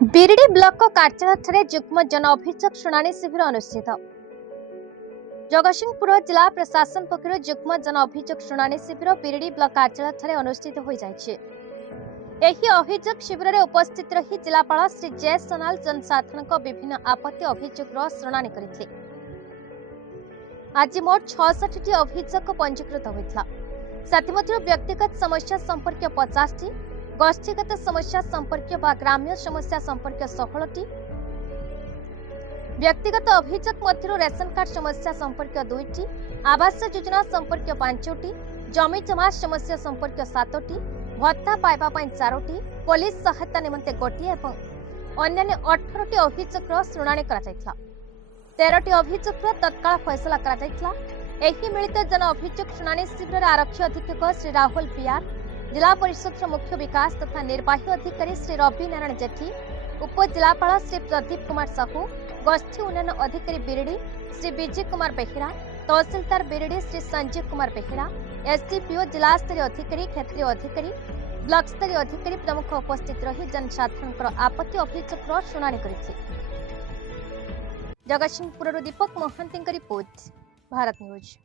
बिरिडी block कार्यालय जुग्म जन अभियोग शुणाणी शिविर अनुष्ठित। जगतसिंहपुर जिला प्रशासन पक्षर जुग्म जन अभियोग शुणाणी शिविर बिरिडी ब्लॉक कार्यालय अनुष्ठित हो जाइए। अभियोग शिविर में उपस्थित रही जिलापाल श्री जय सोनाल जनसाधारण विभिन्न आपत्ति अभियोग शुणाणी करते। आज मोट 66 अभियोग पंजीकृत होता। साथ व्यक्तिगत समस्या संपर्क 50, गोष्ठीगत समस्या संपर्क व ग्राम्य समस्या संपर्क 16, व्यक्तिगत अभियोग मध्य रेशन कार्ड समस्या संपर्क 2, आवास योजना संपर्क 5, जमी जमा समस्या संपर्क 7, भत्ता पाइबा 4, पुलिस सहायता निमंते 1 और अन्य 18 अभियोग शुणाणी कर 13 अभियोग तत्काल फैसला कर मिलित जन अभियोग शुणाणी शिविर आरक्षी अधीक्षक श्री राहुल पीआर, जिला परिषद मुख्य विकास तथा निर्वाही अधिकारी श्री रवि नारायण जेठी, उपजिलापाल श्री प्रदीप कुमार साहू, गोष्ठी उन्नयन अधिकारी बिरिडी श्री विजय कुमार बेहेरा, तहसीलदार बिरिडी श्री संजीव कुमार बेहेरा, एसडीपीओ जिला स्तरीय अधिकारी, क्षेत्रीय अधिकारी, ब्लॉक स्तरीय अधिकारी प्रमुख उपस्थित रही जनसाधारण आपत्ति अभियोग शुणाणी करते। जगतसिंहपुर दीपक महांती रिपोर्ट, भारत न्यूज।